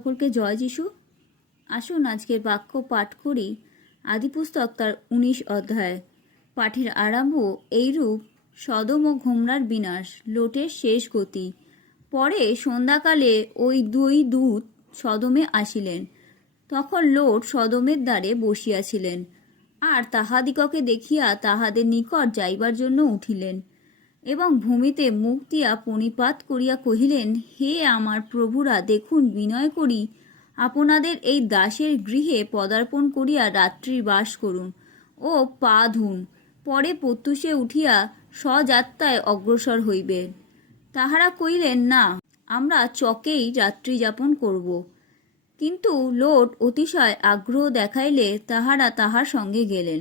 সকলকে জয় যিশু। আসুন আজকের বাক্য পাঠ করি। আদিপুস্তক তার উনিশ অধ্যায়। পাঠের আরম্ভ এইরূপ, সদম ও ঘোমরার বিনাশ, লোটের শেষ গতি। পরে সন্ধ্যাকালে ওই দুই দূত সদমে আসিলেন। তখন লোট সদমের দ্বারে বসিয়াছিলেন। আর তাহাদিগকে দেখিয়া তাহাদের নিকট যাইবার জন্য উঠিলেন। এবং ভূমিতে মুখ দিয়া পণিপাত করিয়া কহিলেন, হে আমার প্রভুরা, দেখুন, বিনয় করি। আপনাদের এই দাসের গৃহে পদার্পণ করিয়া রাত্রি বাস করুন ও পা ধুন। পরে প্রত্যুষে উঠিয়া স্বযাত্রায় অগ্রসর হইবেন তাহারা কইলেন না, আমরা চকেই রাত্রি যাপন করব। কিন্তু লোট অতিশয় আগ্রহ দেখাইলে তাহারা তাহার সঙ্গে গেলেন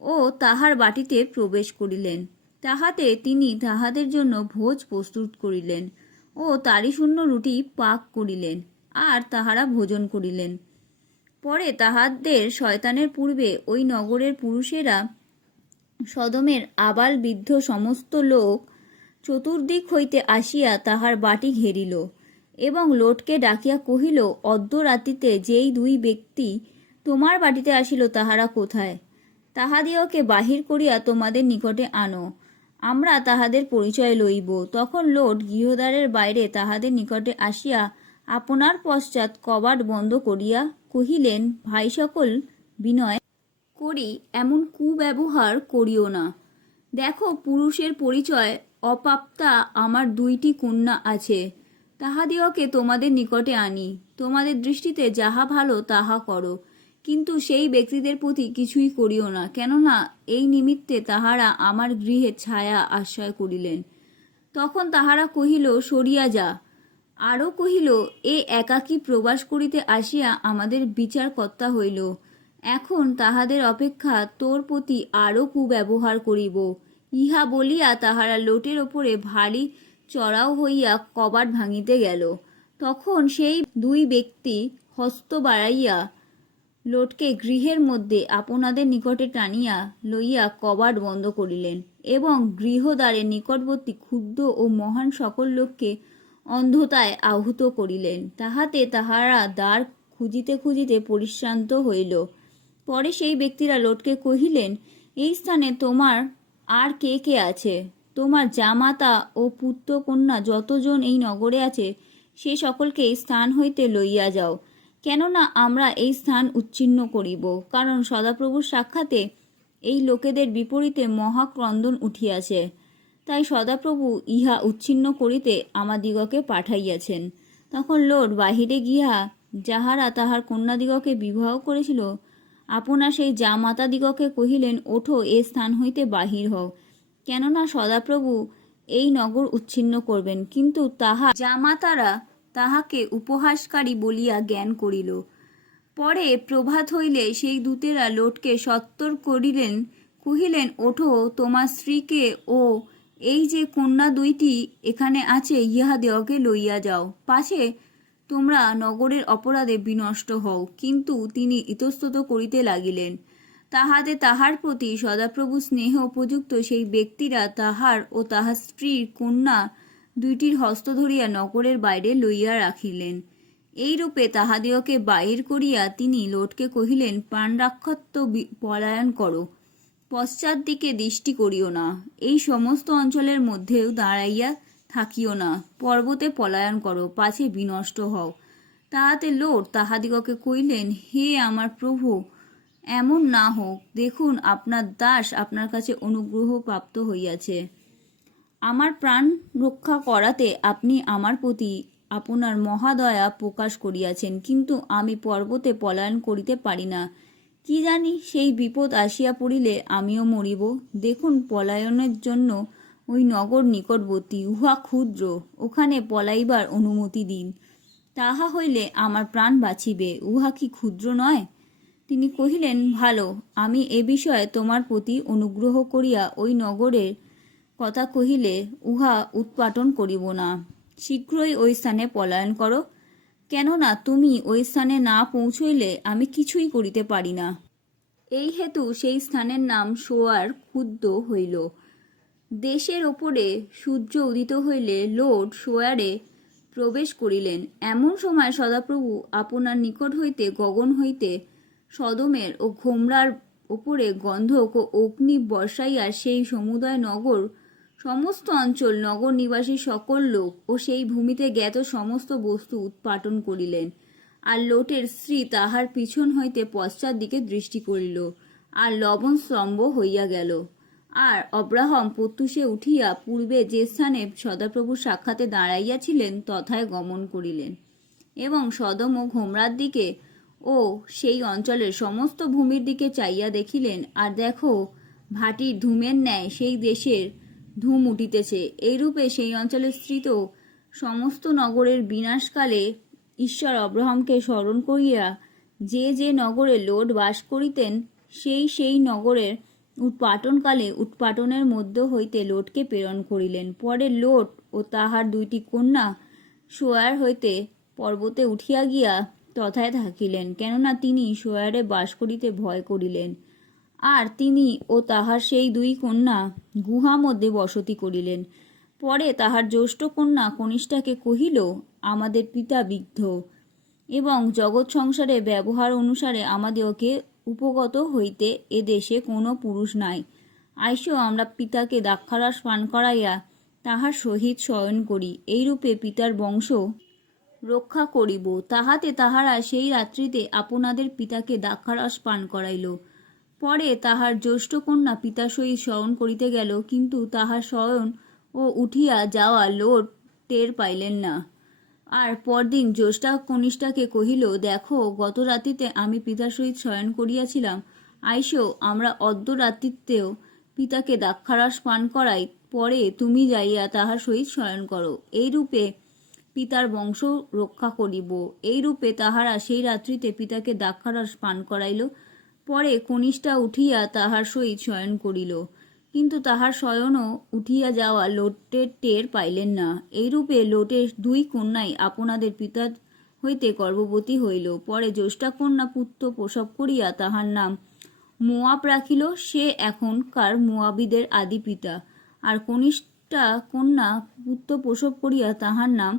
ও তাহার বাটিতে প্রবেশ করিলেন। তাহাতে তিনি তাহাদের জন্য ভোজ প্রস্তুত করিলেন ও তারি শূন্য রুটি পাক করিলেন, আর তাহারা ভোজন করিলেন। পরে তাহাদের শয়তানের পূর্বে ওই নগরের পুরুষেরা সদমের আবাল বৃদ্ধ সমস্ত লোক চতুর্দিক হইতে আসিয়া তাহার বাটি ঘেরিল এবং লোটকে ডাকিয়া কহিল অদ্য রাত্রিতে যেই দুই ব্যক্তি তোমার বাটিতে আসিল তাহারা কোথায়? তাহাদিওকে বাহির করিয়া তোমাদের নিকটে আনো। আমরা তাহাদের পরিচয় লইব। তখন লোট গৃহদ্বারের বাইরে তাহাদের নিকটে আসিয়া আপনার পশ্চাৎ কবাট বন্ধ করিয়া কহিলেন, ভাই সকল, বিনয় করি, এমন কুব্যবহার করিও না। দেখো পুরুষের পরিচয়, অপাপ্তা আমার দুইটি কন্যা আছে। তাহাদিওকে তোমাদের নিকটে আনি। তোমাদের দৃষ্টিতে যাহা ভালো তাহা করো। কিন্তু সেই ব্যক্তিদের প্রতি কিছুই করিও না। কেননা, এই নিমিত্তে তাহারা আমার গৃহে ছায়া আশ্রয় করিলেন। তখন তাহারা কহিল, সরিয়া যা। আরও কহিল, এ একাকী প্রবাস করিতে আসিয়া আমাদের বিচারকর্তা হইল। এখন তাহাদের অপেক্ষা তোর প্রতি আরও কুব্যবহার করিব। ইহা বলিয়া তাহারা লোটের ওপরে ভারী চড়াও হইয়া কবাট ভাঙিতে গেল। তখন সেই দুই ব্যক্তি হস্ত বাড়াইয়া লোটকে গৃহের মধ্যে আপনাদের নিকটে টানিয়া লইয়া কবাট বন্ধ করিলেন এবং গৃহদ্বারের নিকটবর্তী ক্ষুদ্র ও মহান সকল লোককে অন্ধতায় আহুত করিলেন। তাহাতে তাহারা দ্বার খুঁজিতে খুঁজিতে পরিশ্রান্ত হইল। পরে সেই ব্যক্তিরা লোটকে কহিলেন, এই স্থানে তোমার আর কে কে আছে? তোমার জামাতা ও পুত্র কন্যা যতজন এই নগরে আছে, সে সকলকে স্থান হইতে লইয়া যাও। কেননা আমরা এই স্থান উচ্ছিন্ন করিব, কারণ সদাপ্রভুর সাক্ষাতে এই লোকেদের বিপরীতে মহাক্রন্দন উঠিয়াছে। তাই সদাপ্রভু ইহা উচ্ছিন্ন করিতে আমাদিগকে পাঠাইয়াছেন। তখন লোট বাহিরে গিয়া যাহারা তাহার কন্যাদিগকে বিবাহ করেছিল, আপনার সেই জামাতাদিগকে কহিলেন, ওঠো, এ স্থান হইতে বাহির হও। কেননা সদাপ্রভু এই নগর উচ্ছিন্ন করবেন, কিন্তু তাহা জামাতারা তাহাকে উপহাসকারী বলিয়া জ্ঞান করিল। পরে প্রভাত হইলে সেই দূতেরা লোটকে সত্তর করিলেন, কহিলেন, ওঠো, তোমার স্ত্রীকে ও এই যে কন্যা দুইটি এখানে আছে ইহা দেওয়াকে লইয়া যাও। পাশে তোমরা নগরের অপরাধে বিনষ্ট হও। কিন্তু তিনি ইতস্তত করিতে লাগিলেন। তাহাতে তাহার প্রতি সদাপ্রভু স্নেহ উপযুক্ত সেই ব্যক্তিরা তাহার ও তাহার স্ত্রীর কন্যা দুইটির হস্ত ধরিয়া নগরের বাইরে লইয়া রাখিলেন। এইরূপে তাহাদিওকে বাহির করিয়া তিনি লোটকে কহিলেন, প্রাণরাক্ষত্ব পলায়ন করো, পশ্চাৎ দিকে দৃষ্টি করিও না। এই সমস্ত অঞ্চলের মধ্যেও দাঁড়াইয়া থাকিও না। পর্বতে পলায়ন করো, পাছে বিনষ্ট হও তাহাতে লোট তাহাদিগকে কইলেন হে আমার প্রভু, এমন না হোক। দেখুন, আপনার দাস আপনার কাছে অনুগ্রহ প্রাপ্ত হইয়াছে। আমার প্রাণ রক্ষা করাতে আপনি আমার প্রতি আপনার মহাদয়া প্রকাশ করিয়াছেন, কিন্তু আমি পর্বতে পলায়ন করিতে পারি না। কি জানি সেই বিপদ আসিয়া পড়িলে আমিও মরিব। দেখুন, পলায়নের জন্য ওই নগর নিকটবর্তী, উহা ক্ষুদ্র, ওখানে পলাইবার অনুমতি দিন। তাহা হইলে আমার প্রাণ বাঁচিবে, উহা কি ক্ষুদ্র নয়? তিনি কহিলেন, ভালো, আমি এ বিষয়ে তোমার প্রতি অনুগ্রহ করিয়া ওই নগরের কথা কহিলে উহা উৎপাটন করিব না। শীঘ্রই ওই স্থানে পলায়ন করো। কেননা তুমি ওই স্থানে না পৌঁছইলে আমি কিছুই করিতে পারি না। এই হেতু সেই স্থানের নাম সোয়ার ক্ষুদ্র হইল। দেশের ওপরে সূর্য উদিত হইলে লোড সোয়ারে প্রবেশ করিলেন। এমন সময় সদাপ্রভু আপনার নিকট হইতে, গগন হইতে সদমের ও ঘোমরার ওপরে গন্ধক ও অগ্নি বর্ষাইয়া সেই সমুদয় নগর সমস্ত অঞ্চল, নগর নিবাসী সকল লোক ও সেই ভূমিতে জ্ঞাত সমস্ত বস্তু উৎপাটন করিলেন। আর লোটের স্ত্রী তাহার পিছন হইতে পশ্চাৎ দিকে দৃষ্টি করিল, আর লবণ স্তম্ভ হইয়া গেল। আর অব্রাহম প্রত্যুষে উঠিয়া পূর্বে যে স্থানে সদাপ্রভুর সাক্ষাতে দাঁড়াইয়াছিলেন, তথায় গমন করিলেন। এবং সদম ও ঘোমরার দিকে ও সেই অঞ্চলের সমস্ত ভূমির দিকে চাইয়া দেখিলেন, আর দেখো, ভাটির ধূমের ন্যায় সেই দেশের ধূম উঠিতেছে। এইরূপে সেই অঞ্চলে স্থিত সমস্ত নগরের বিনাশকালে ঈশ্বর অব্রাহামকে স্মরণ করিয়া যে যে নগরে লোড বাস করিতেন, সেই সেই নগরের উৎপাটনকালে উৎপাটনের মধ্য হইতে লোটকে প্রেরণ করিলেন। পরে লোট ও তাহার দুইটি কন্যা সোয়ার হইতে পর্বতে উঠিয়া গিয়া তথায় থাকিলেন, কেননা তিনি সোয়ারে বাস করিতে ভয় করিলেন। আর তিনি ও তাহার সেই দুই কন্যা গুহা মধ্যে বসতি করিলেন। পরে তাহার জ্যৈষ্ঠ কন্যা কনিষ্ঠাকে কহিল, আমাদের পিতা বিদ্ধ এবং জগৎ সংসারে ব্যবহার অনুসারে আমাদেরকে উপগত হইতে এ দেশে কোনো পুরুষ নাই। আইসো, আমরা পিতাকে দাক্ষারস পান করাইয়া তাহার সহিত শয়ন করি, এইরূপে পিতার বংশ রক্ষা করিব। তাহাতে তাহারা সেই রাত্রিতে আপনাদের পিতাকে দাক্ষারস পান করাইল। পরে তাহার জ্যৈষ্ঠ কন্যা সহিত শয়ন করিতে গেল, কিন্তু তাহার শয়ন ও উঠিয়া যাওয়া লোট টের পাইলেন না। আর পরদিন জ্যৈষ্ঠা কনিষ্ঠাকে কহিল, দেখো গত রাত্রিতে আমি পিতার সহিত শয়ন করিয়াছিলাম। আইসো, আমরা অদ্য রাত্রিতেও পিতাকে দাক্ষারস পান করাই, পরে তুমি যাইয়া তাহার সহিত শয়ন করো। এইরূপে পিতার বংশ রক্ষা করিব। এইরূপে তাহারা সেই রাত্রিতে পিতাকে দাক্ষারস পান করাইল পরে কনিষ্ঠা উঠিয়া তাহার সহিত শয়ন করিল। কিন্তু তাহার শয়নও উঠিয়া যাওয়া লোটের টের পাইলেন না। এইরূপে লোটের দুই কন্যাই আপনাদের পিতার হইতে গর্ভবতী হইল। পরে জ্যৈষ্ঠা কন্যা পুত্র প্রসব করিয়া তাহার নাম মোয়াব রাখিল। সে এখনকার মোয়াবিদের আদি পিতা। আর কনিষ্ঠা কন্যা পুত্র প্রসব করিয়া তাহার নাম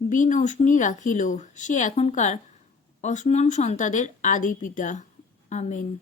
বিন রাখিল। সে এখনকার অসমন সন্তাদের আদি পিতা। Amen.